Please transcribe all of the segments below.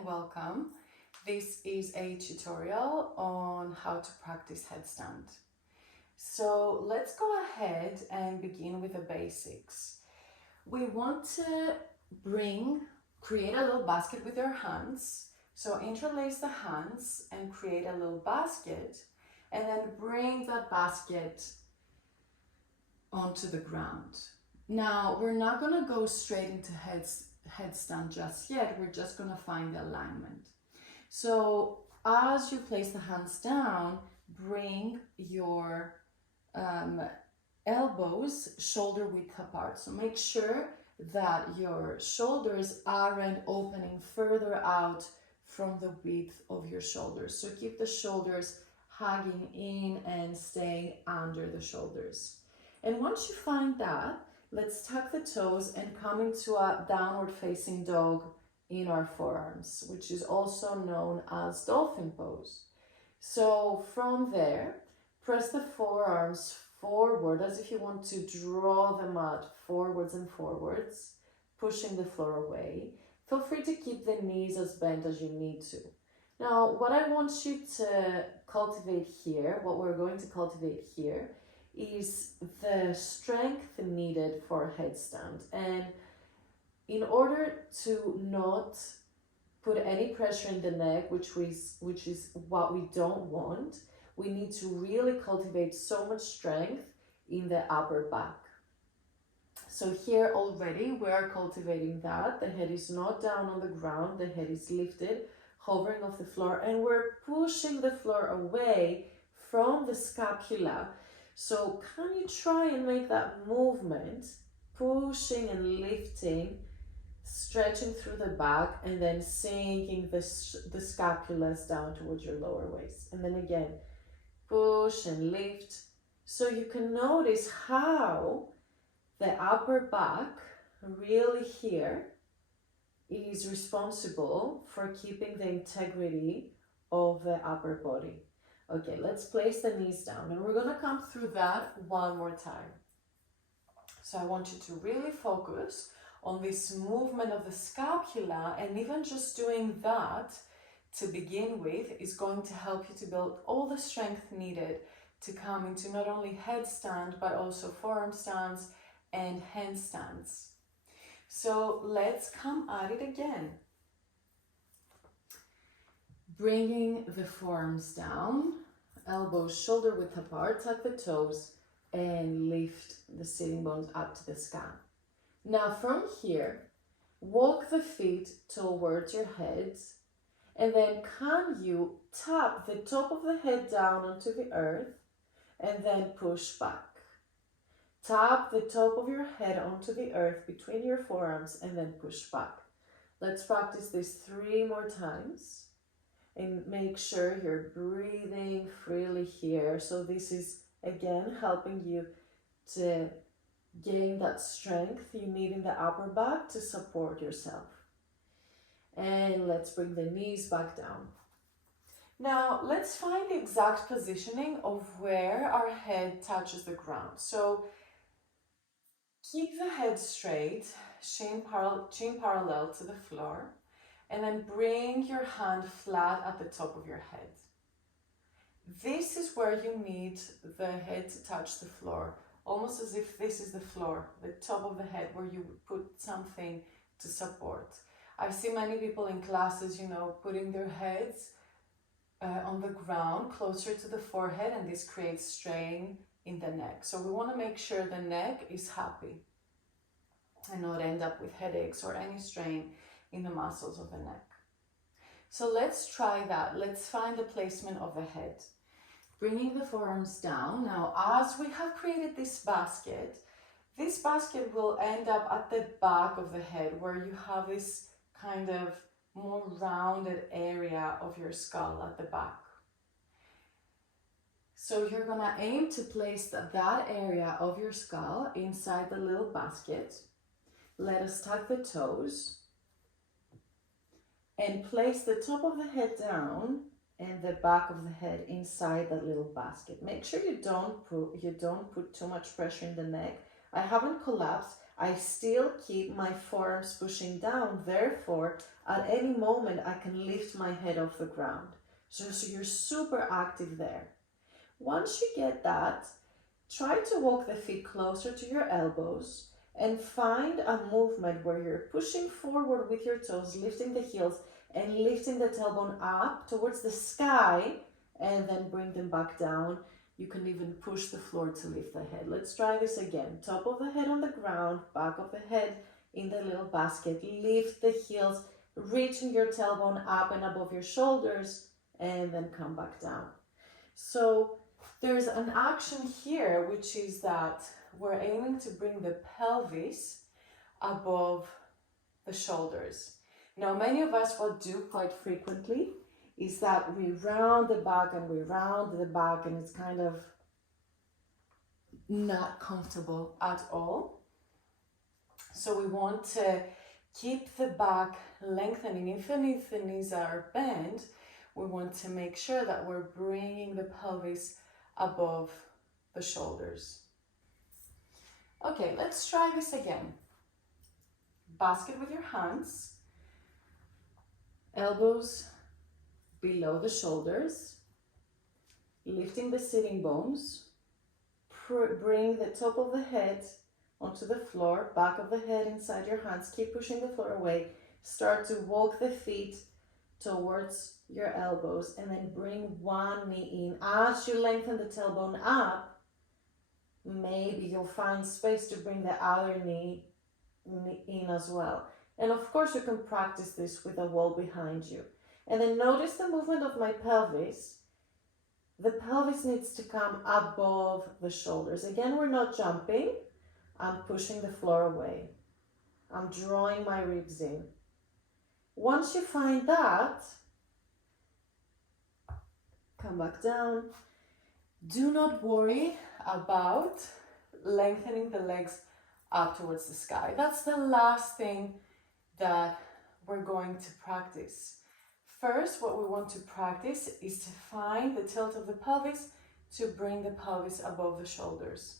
and welcome. This is a tutorial on how to practice headstand. So let's go ahead and begin with the basics. We want to create a little basket with your hands. So interlace the hands and create a little basket, and then bring that basket onto the ground. Now, we're not going to go straight into headstand just yet. We're just going to find the alignment. So as you place the hands down, bring your elbows shoulder width apart. So make sure that your shoulders aren't opening further out from the width of your shoulders. So keep the shoulders hugging in and staying under the shoulders. And once you find that, let's tuck the toes and come into a downward facing dog in our forearms, which is also known as dolphin pose. So from there, press the forearms forward as if you want to draw the mat forwards and forwards, pushing the floor away. Feel free to keep the knees as bent as you need to. Now, what I want you to cultivate here, what we're going to cultivate here, is the strength needed for a headstand. And in order to not put any pressure in the neck, which is what we don't want, we need to really cultivate so much strength in the upper back. So here already we are cultivating that. The head is not down on the ground, the head is lifted, hovering off the floor, and we're pushing the floor away from the scapula. So can you try and make that movement, pushing and lifting, stretching through the back, and then sinking the scapulas down towards your lower waist. And then again, push and lift. So you can notice how the upper back really here is responsible for keeping the integrity of the upper body. Okay, let's place the knees down, and we're gonna come through that one more time. So I want you to really focus on this movement of the scapula, and even just doing that to begin with is going to help you to build all the strength needed to come into not only headstand, but also forearm stands and handstands. So let's come at it again. Bringing the forearms down, elbows shoulder width apart, tuck the toes, and lift the sitting bones up to the sky. Now from here, walk the feet towards your heads, and then can you tap the top of the head down onto the earth, and then push back. Tap the top of your head onto the earth between your forearms, and then push back. Let's practice this 3 more times. And make sure you're breathing freely here. So this is again helping you to gain that strength you need in the upper back to support yourself. And let's bring the knees back down. Now let's find the exact positioning of where our head touches the ground. So keep the head straight, chin parallel to the floor. And then bring your hand flat at the top of your head. This is where you need the head to touch the floor, almost as if this is the floor, the top of the head, where you would put something to support. I see many people in classes, putting their heads on the ground closer to the forehead, and this creates strain in the neck. So we want to make sure the neck is happy and not end up with headaches or any strain in the muscles of the neck. So let's try that. Let's find the placement of the head. Bringing the forearms down. Now, as we have created this basket will end up at the back of the head, where you have this kind of more rounded area of your skull at the back. So you're gonna aim to place that area of your skull inside the little basket. Let us tuck the toes. And place the top of the head down and the back of the head inside that little basket. Make sure you don't put too much pressure in the neck. I haven't collapsed. I still keep my forearms pushing down. Therefore, at any moment, I can lift my head off the ground. So you're super active there. Once you get that, try to walk the feet closer to your elbows and find a movement where you're pushing forward with your toes, lifting the heels and lifting the tailbone up towards the sky, and then bring them back down. You can even push the floor to lift the head. Let's try this again. Top of the head on the ground, back of the head in the little basket. Lift the heels, reaching your tailbone up and above your shoulders, and then come back down. So there's an action here, which is that we're aiming to bring the pelvis above the shoulders. Now, many of us what do quite frequently is that we round the back and we round the back, and it's kind of not comfortable at all. So we want to keep the back lengthening. Even if the knees are bent, we want to make sure that we're bringing the pelvis above the shoulders. Okay, let's try this again. Basket with your hands, elbows below the shoulders, lifting the sitting bones. Bring the top of the head onto the floor, back of the head inside your hands. Keep pushing the floor away. Start to walk the feet towards your elbows, and then bring one knee in. As you lengthen the tailbone up, maybe you'll find space to bring the other knee in as well. And of course, you can practice this with a wall behind you. And then notice the movement of my pelvis. The pelvis needs to come above the shoulders. Again, we're not jumping. I'm pushing the floor away. I'm drawing my ribs in. Once you find that, come back down. Do not worry about lengthening the legs up towards the sky. That's the last thing that we're going to practice. First, what we want to practice is to find the tilt of the pelvis to bring the pelvis above the shoulders.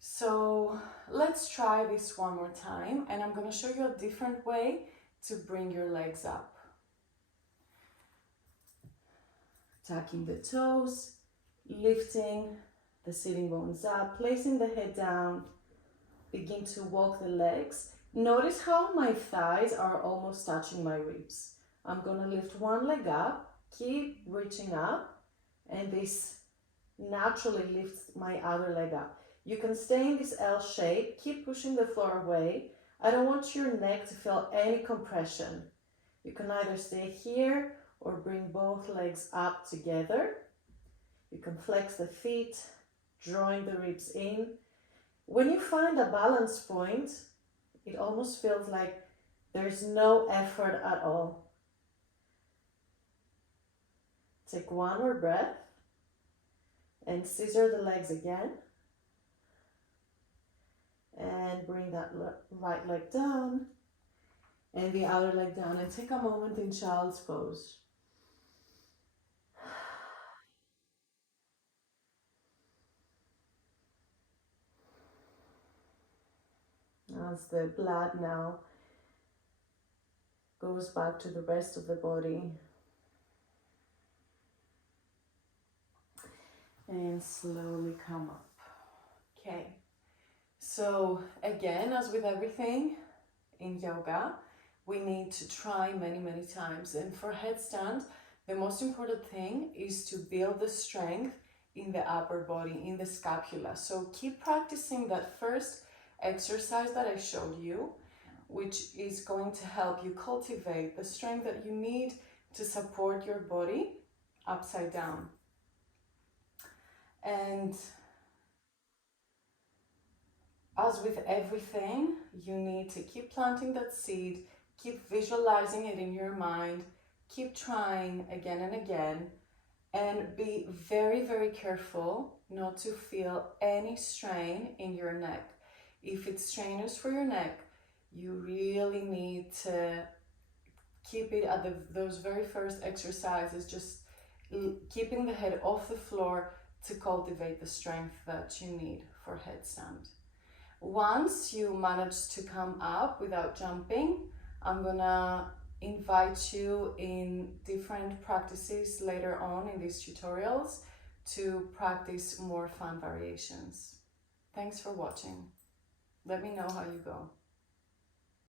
So let's try this one more time, and I'm going to show you a different way to bring your legs up. Tucking the toes, lifting the sitting bones up, placing the head down, begin to walk the legs. Notice how my thighs are almost touching my ribs. I'm going to lift one leg up, keep reaching up, and this naturally lifts my other leg up. You can stay in this L shape, keep pushing the floor away. I don't want your neck to feel any compression. You can either stay here or bring both legs up together. You can flex the feet, drawing the ribs in. When you find a balance point, it almost feels like there's no effort at all. Take one more breath and scissor the legs again. And bring that right leg down and the other leg down, and take a moment in child's pose. As the blood now goes back to the rest of the body. And slowly come up. Okay. So again, as with everything in yoga, we need to try many, many times. And for headstand, the most important thing is to build the strength in the upper body, in the scapula. So keep practicing that first exercise that I showed you, which is going to help you cultivate the strength that you need to support your body upside down. And as with everything, you need to keep planting that seed, keep visualizing it in your mind, keep trying again and again, and be very, very careful not to feel any strain in your neck. If it's strenuous for your neck, you really need to keep it at those very first exercises, just keeping the head off the floor to cultivate the strength that you need for headstand. Once you manage to come up without jumping, I'm gonna invite you in different practices later on in these tutorials to practice more fun variations. Thanks for watching. Let me know how you go.